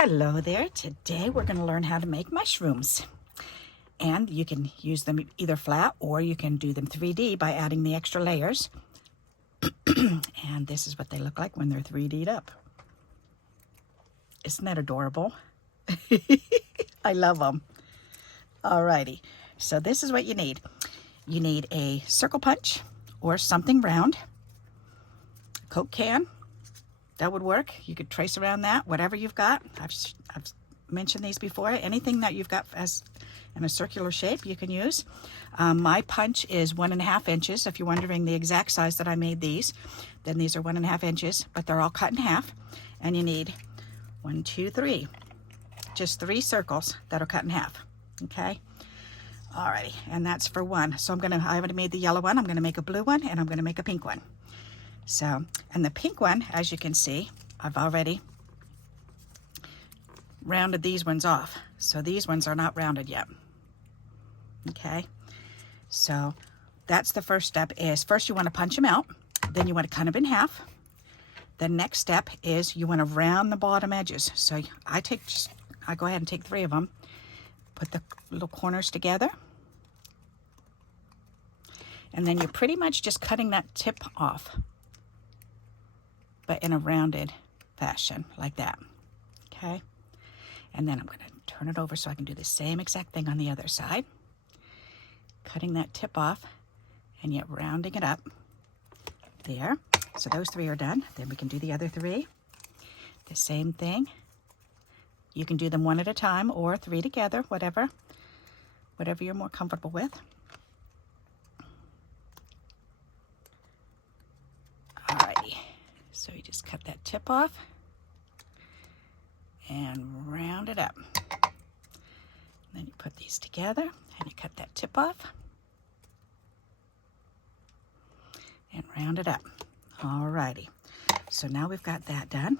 Hello there. Today we're going to learn how to make mushrooms. And you can use them either flat or you can do them 3D by adding the extra layers. And this is what they look like when they're 3D'd up. Isn't that adorable? I love them. Alrighty, so this is what you need. You need a circle punch or something round. Coke can, that would work. You could trace around that, whatever you've got. I've mentioned these before. Anything that you've got as in a circular shape you can use. My punch is 1.5 inches. If you're wondering the exact size that I made these, then these are 1.5 inches, but they're all cut in half. And you need 1, 2, 3. Just 3 circles that are cut in half. Okay. Alrighty, and that's for one. So I already made the yellow one. I'm gonna make a blue one, and I'm gonna make a pink one. So, and the pink one, as you can see, I've already rounded these ones off. So these ones are not rounded yet. Okay, so that's the first step. Is first you want to punch them out, then you want to cut them in half. The next step is you want to round the bottom edges. So I go ahead and take 3 of them, put the little corners together, and then you're pretty much just cutting that tip off, but in a rounded fashion like that. Okay, and then I'm going to turn it over so I can do the same exact thing on the other side, cutting that tip off and yet rounding it up there. So those 3 are done. Then we can do the other 3. The same thing. You can do them 1 at a time or 3 together, whatever you're more comfortable with. Alrighty, so you just cut that tip off and round it up. Then you put these together and you cut that tip off and round it up. Alrighty, so now we've got that done.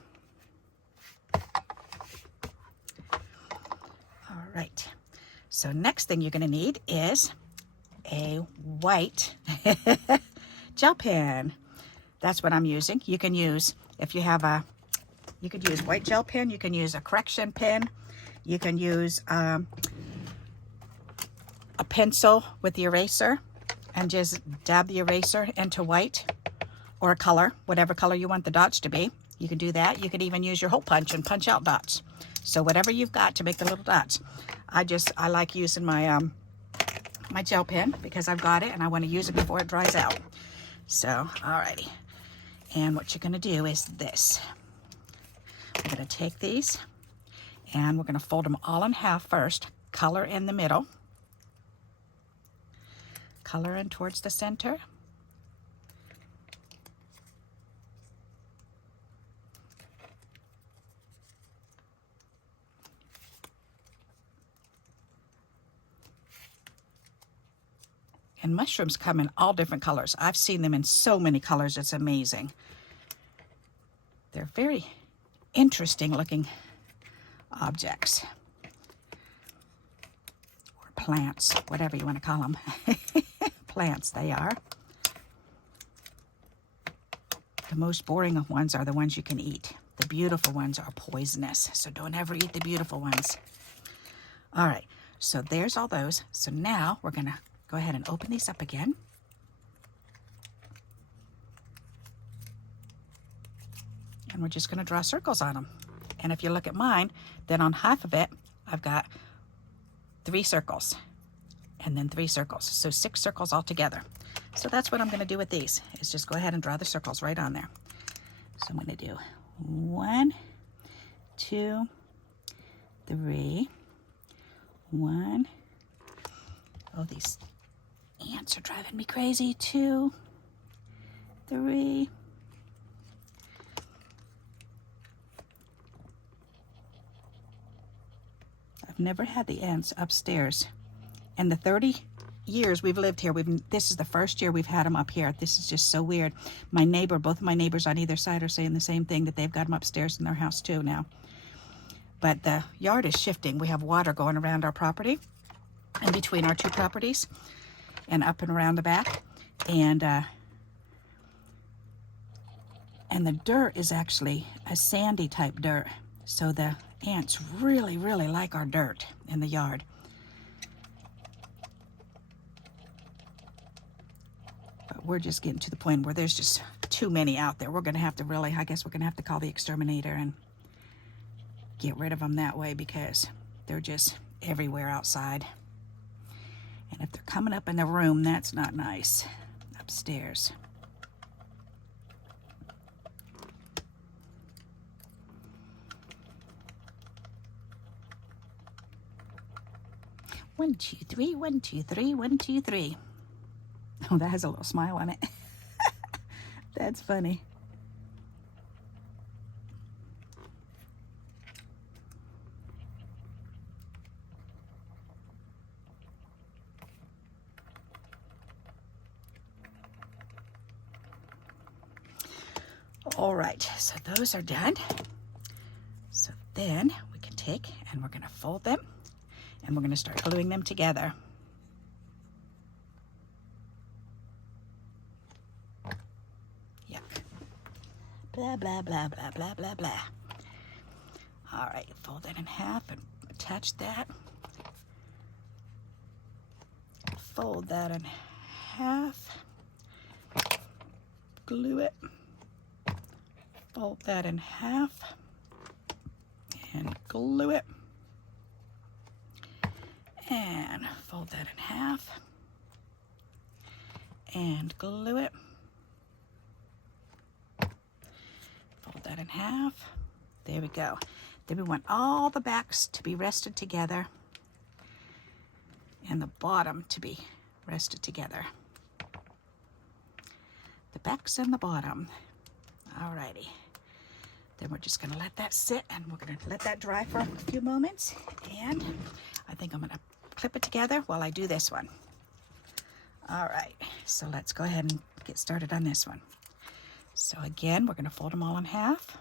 Alright, so next thing you're going to need is a white gel pen. That's what I'm using. You can use, if you have you could use white gel pen, you can use a correction pen, you can use a pencil with the eraser and just dab the eraser into white or a color, whatever color you want the dots to be. You can do that. You could even use your hole punch and punch out dots. So whatever you've got to make the little dots. I like using my my gel pen because I've got it and I want to use it before it dries out. So, alrighty. And what you're going to do is this. We're going to take these and we're going to fold them all in half first. Color in the middle. Color in towards the center. And mushrooms come in all different colors. I've seen them in so many colors, it's amazing. They're very interesting looking objects. Or plants, whatever you want to call them. Plants, they are. The most boring ones are the ones you can eat. The beautiful ones are poisonous, so don't ever eat the beautiful ones. All right, so there's all those. So now we're going to go ahead and open these up again. And we're just going to draw circles on them. And if you look at mine, then on half of it, I've got 3 circles. And then 3 circles. So 6 circles altogether. So that's what I'm going to do with these, is just go ahead and draw the circles right on there. So I'm going to do 1, 2, 3, 1. Oh, these ants are driving me crazy. 2, 3. I've never had the ants upstairs. In the 30 years we've lived here, this is the first year we've had them up here. This is just so weird. Both of my neighbors on either side are saying the same thing, that they've got them upstairs in their house too now. But the yard is shifting. We have water going around our property, in between our 2 properties, and up and around the back. And the dirt is actually a sandy type dirt. So the ants really, really like our dirt in the yard. But we're just getting to the point where there's just too many out there. We're gonna have to really, I guess we're gonna have to call the exterminator and get rid of them that way, because they're just everywhere outside. And if they're coming up in the room, that's not nice. Upstairs. One, two, three, 1, 2, 3, 1, 2, 3. Oh, that has a little smile on it. That's funny. All right, so those are done. So then we can take and we're gonna fold them and we're gonna start gluing them together. Yuck. Blah, blah, blah, blah, blah, blah, blah. All right, fold that in half and attach that. Fold that in half. Glue it. Fold that in half and glue it, and fold that in half and glue it, fold that in half. There we go. Then we want all the backs to be rested together and the bottom to be rested together. The backs and the bottom. Alrighty. Then we're just going to let that sit and we're going to let that dry for a few moments. And I think I'm going to clip it together while I do this one. All right, so let's go ahead and get started on this one. So again, we're going to fold them all in half.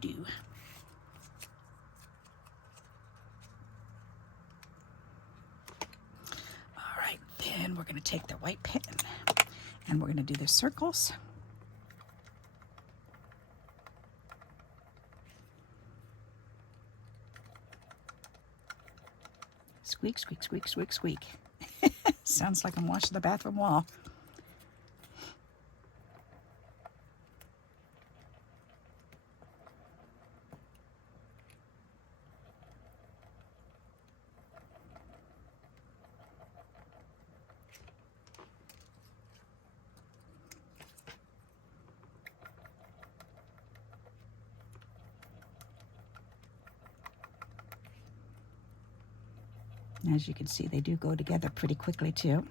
Do. All right, then we're going to take the white pen and we're going to do the circles. Squeak, squeak, squeak, squeak, squeak. Sounds like I'm washing the bathroom wall. As you can see, they do go together pretty quickly too.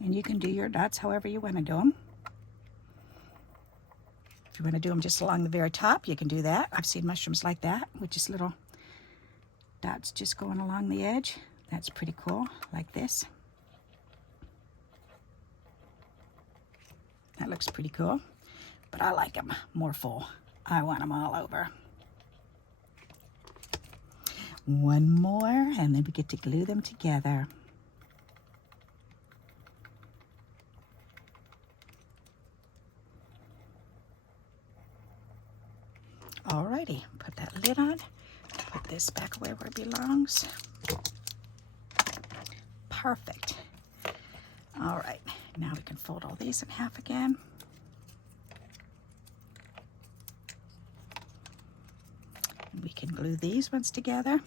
And you can do your dots however you want to do them. If you want to do them just along the very top, you can do that. I've seen mushrooms like that, with just little dots just going along the edge. That's pretty cool, like this. That looks pretty cool, but I like them more full. I want them all over. One more, and then we get to glue them together. Alrighty, put that lid on. Put this back where it belongs. Perfect. All right, now we can fold all these in half again. And we can glue these ones together.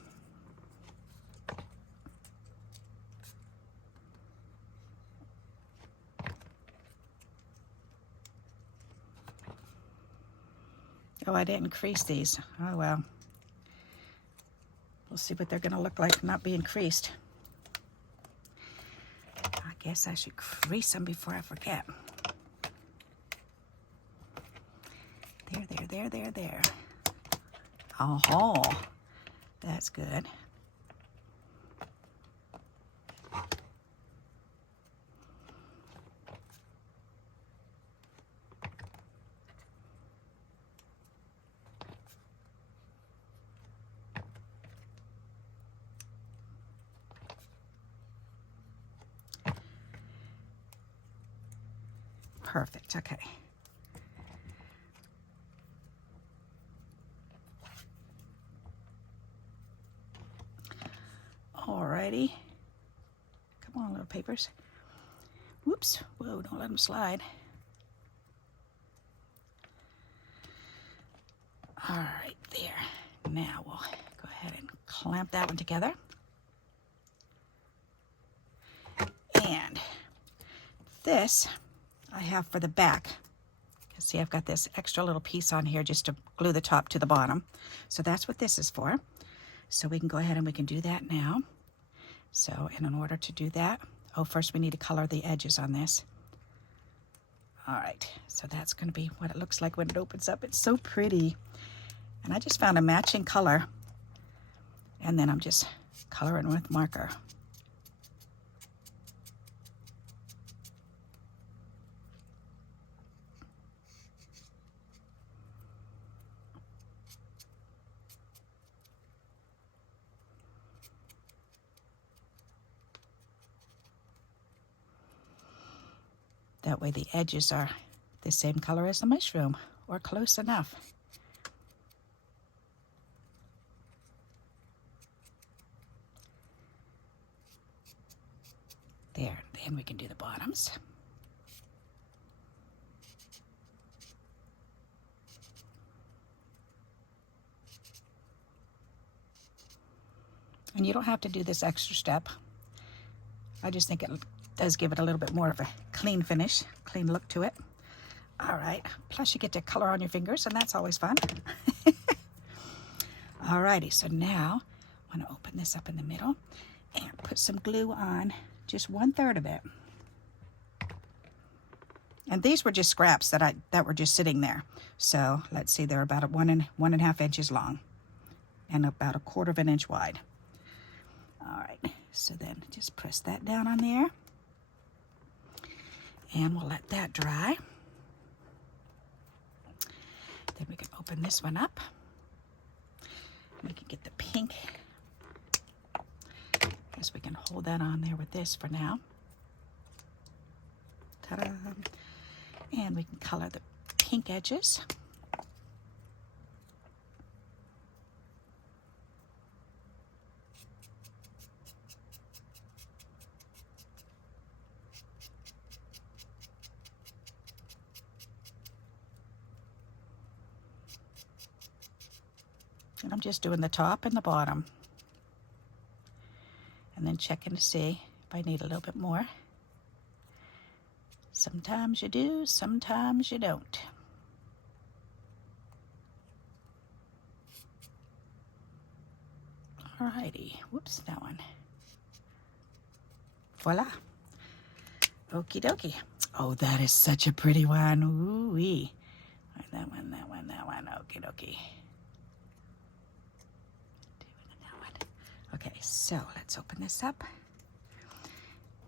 Oh, I didn't crease these. Oh, well. We'll see what they're going to look like not being creased. I guess I should crease them before I forget. There. Oh, that's good. Perfect. Okay. Alrighty. Come on, little papers. Whoops. Whoa, don't let them slide. All right, there. Now we'll go ahead and clamp that one together. And this I have for the back. See, I've got this extra little piece on here just to glue the top to the bottom. So that's what this is for. So we can go ahead and we can do that now. So, and in order to do that, oh, first we need to color the edges on this. All right, so that's going to be what it looks like when it opens up. It's so pretty. And I just found a matching color. And then I'm just coloring with marker. That way the edges are the same color as the mushroom, or close enough. There, then we can do the bottoms. And you don't have to do this extra step. I just think it does give it a little bit more of a clean finish, clean look to it. All right, plus you get to color on your fingers, and that's always fun. Alrighty, so now I want to open this up in the middle and put some glue on just 1/3 of it. And these were just scraps that were just sitting there. So let's see, they're about 1.5 inches long and about 1/4 inch wide. All right, so then just press that down on there. And we'll let that dry. Then we can open this one up. We can get the pink. Guess we can hold that on there with this for now. Ta-da! And we can color the pink edges. And I'm just doing the top and the bottom. And then checking to see if I need a little bit more. Sometimes you do, sometimes you don't. Alrighty, whoops, that one. Voila. Okie dokie. Oh, that is such a pretty one. Ooh-wee. That one, that one, that one. Okie dokie. Okay, so let's open this up.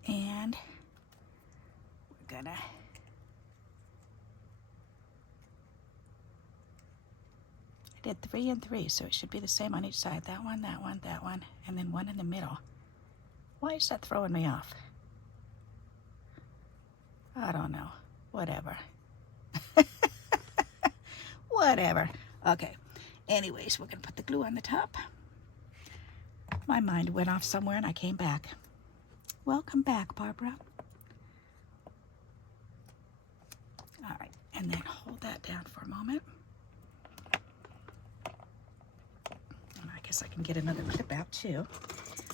And we're gonna I did 3 and 3, so it should be the same on each side. That one, that one, that one, and then one in the middle. Why is that throwing me off? I don't know. Whatever. Whatever. Okay. Anyways, we're gonna put the glue on the top. My mind went off somewhere and I came back. Welcome back, Barbara. All right, and then hold that down for a moment. And I guess I can get another clip out too.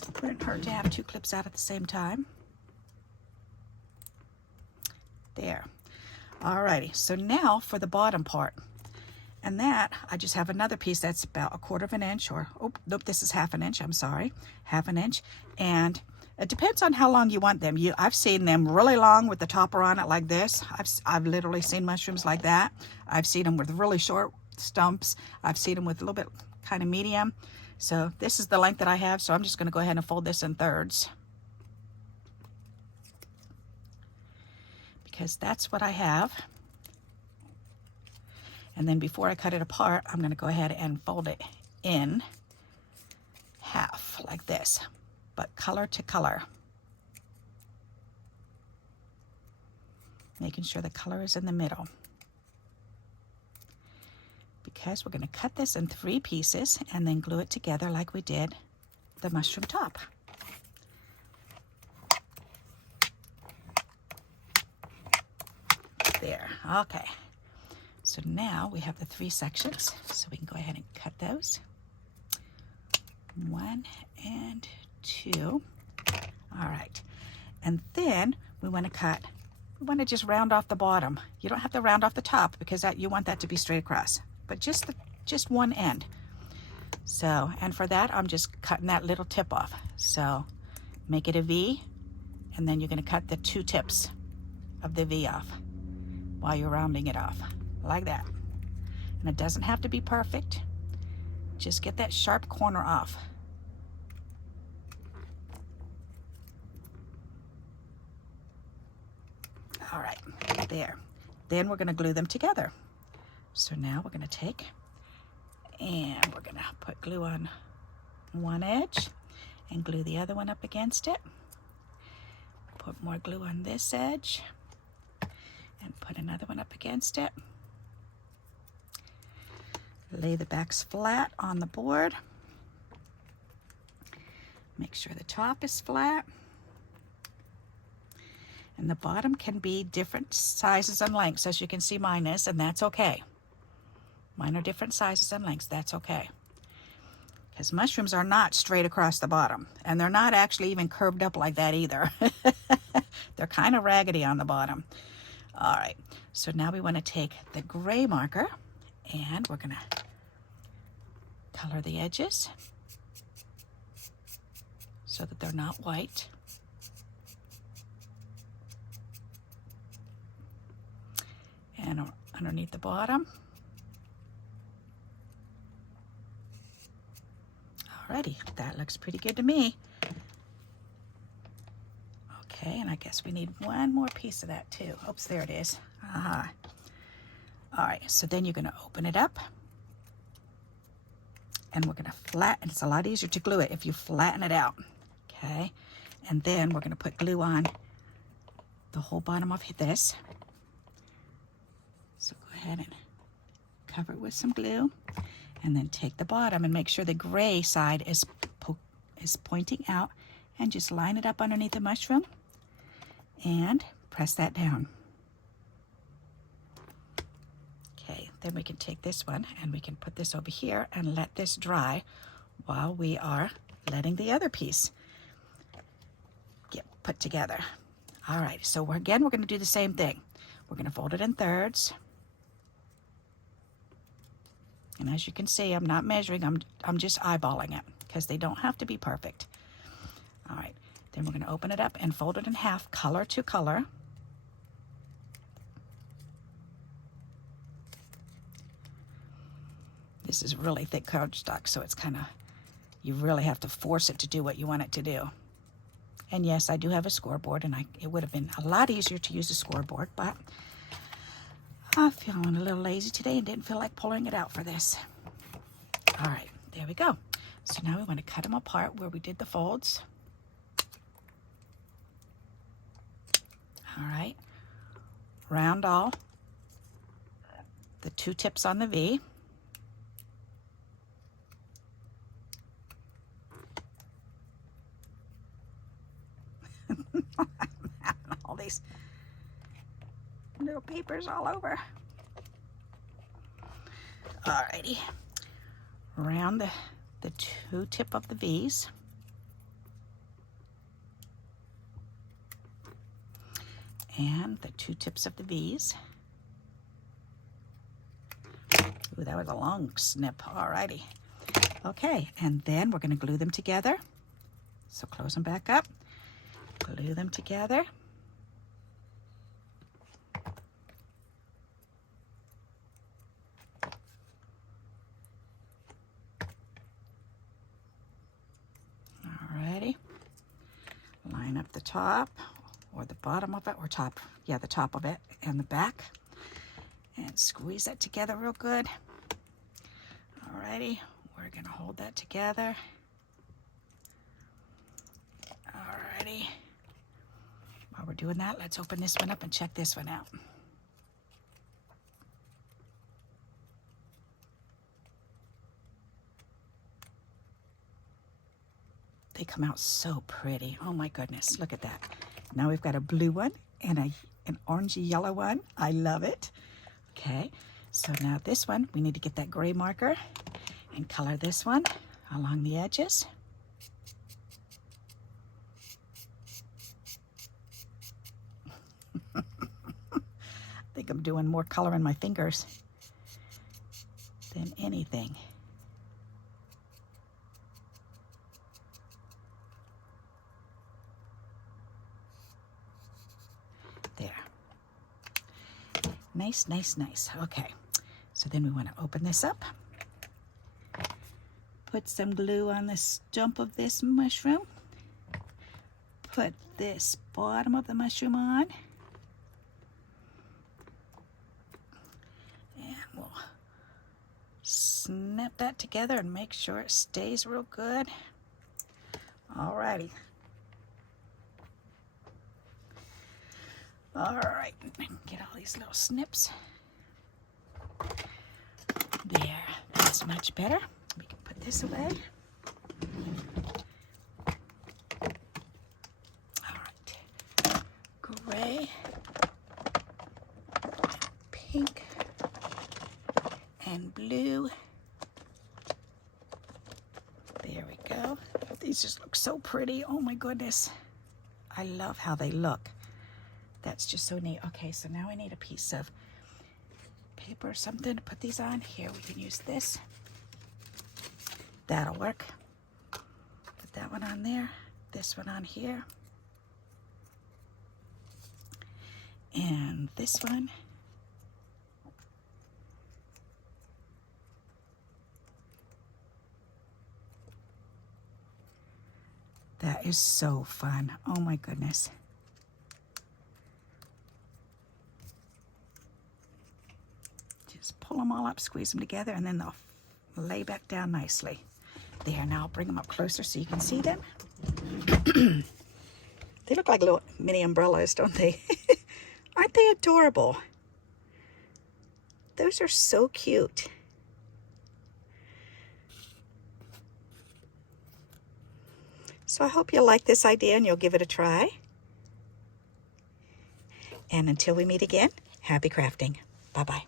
It wouldn't hurt to have 2 clips out at the same time. There. All righty, so now for the bottom part. And that, I just have another piece that's about 1/4 inch, or, oh, nope, this is 1/2 inch, I'm sorry, 1/2 inch. And it depends on how long you want them. I've seen them really long with the topper on it like this. I've literally seen mushrooms like that. I've seen them with really short stumps. I've seen them with a little bit kind of medium. So this is the length that I have, so I'm just gonna go ahead and fold this in 1/3. Because that's what I have. And then before I cut it apart, I'm going to go ahead and fold it in half like this, but color to color. making sure the color is in the middle. Because we're going to cut this in 3 pieces and then glue it together like we did the mushroom top. There, okay. So now we have the 3 sections, so we can go ahead and cut those. 1 and 2. All right, and then we want to just round off the bottom. You don't have to round off the top because you want that to be straight across, but just one end. So, and for that, I'm just cutting that little tip off. So make it a V, and then you're going to cut the 2 tips of the V off while you're rounding it off, like that. And it doesn't have to be perfect. Just get that sharp corner off. All right, there. Then we're going to glue them together. So now we're going to take and we're going to put glue on one edge and glue the other one up against it. Put more glue on this edge and put another one up against it. Lay the backs flat on the board. Make sure the top is flat. And the bottom can be different sizes and lengths, as you can see mine is, and that's okay. Mine are different sizes and lengths, that's okay. Because mushrooms are not straight across the bottom, and they're not actually even curved up like that either. They're kind of raggedy on the bottom. All right, so now we want to take the gray marker, and we're going to color the edges so that they're not white. And underneath the bottom. Alrighty, that looks pretty good to me. Okay, and I guess we need one more piece of that too. Oops, there it is. All right, so then you're going to open it up. And we're going to flatten. It's a lot easier to glue it if you flatten it out. Okay, and then we're going to put glue on the whole bottom of this. So go ahead and cover it with some glue, and then take the bottom and make sure the gray side is pointing out, and just line it up underneath the mushroom and press that down. Okay, then we can take this one and we can put this over here and let this dry while we are letting the other piece get put together. All right, so we're going to do the same thing. We're going to fold it in thirds. And as you can see, I'm not measuring, I'm just eyeballing it because they don't have to be perfect. All right, then we're going to open it up and fold it in half, color to color. This is really thick cardstock, so it's kind of, you really have to force it to do what you want it to do. And yes, I do have a scoreboard, and it would have been a lot easier to use a scoreboard, but I'm feeling a little lazy today and didn't feel like pulling it out for this. All right, there we go. So now we want to cut them apart where we did the folds. All right, round all the 2 tips on the V. All these little papers all over. Alrighty, round the 2 tip of the V's. And the 2 tips of the V's. Ooh, that was a long snip. Alrighty. Okay, and then we're going to glue them together. So close them back up. Glue them together. Alrighty. Line up the top or the bottom of it, or top, yeah, the top of it and the back. And squeeze that together real good. Alrighty, we're gonna hold that together. Alrighty. While we're doing that, let's open this one up and check this one out. They come out so pretty. Oh my goodness, look at that. Now we've got a blue one and an orangey yellow one. I love it. Okay, so now this one, we need to get that gray marker and color this one along the edges. I think I'm doing more color in my fingers than anything. There. Nice, nice, nice. Okay, so then we want to open this up. Put some glue on the stump of this mushroom. Put this bottom of the mushroom on. And we'll snap that together and make sure it stays real good. Alrighty. Alright, get all these little snips. There, that's much better. We can put this away. Alright, gray, pink, and blue. There we go. These just look so pretty. Oh my goodness. I love how they look. That's just so neat. Okay, so now we need a piece of paper or something to put these on. Here, we can use this. That'll work. Put that one on there. This one on here. And this one. That is so fun. Oh my goodness. Just pull them all up, squeeze them together, and then they'll lay back down nicely. There, now I'll bring them up closer so you can see them. They look like little mini umbrellas, don't they? Aren't they adorable? Those are so cute. So I hope you'll like this idea and you'll give it a try. And until we meet again, happy crafting. Bye-bye.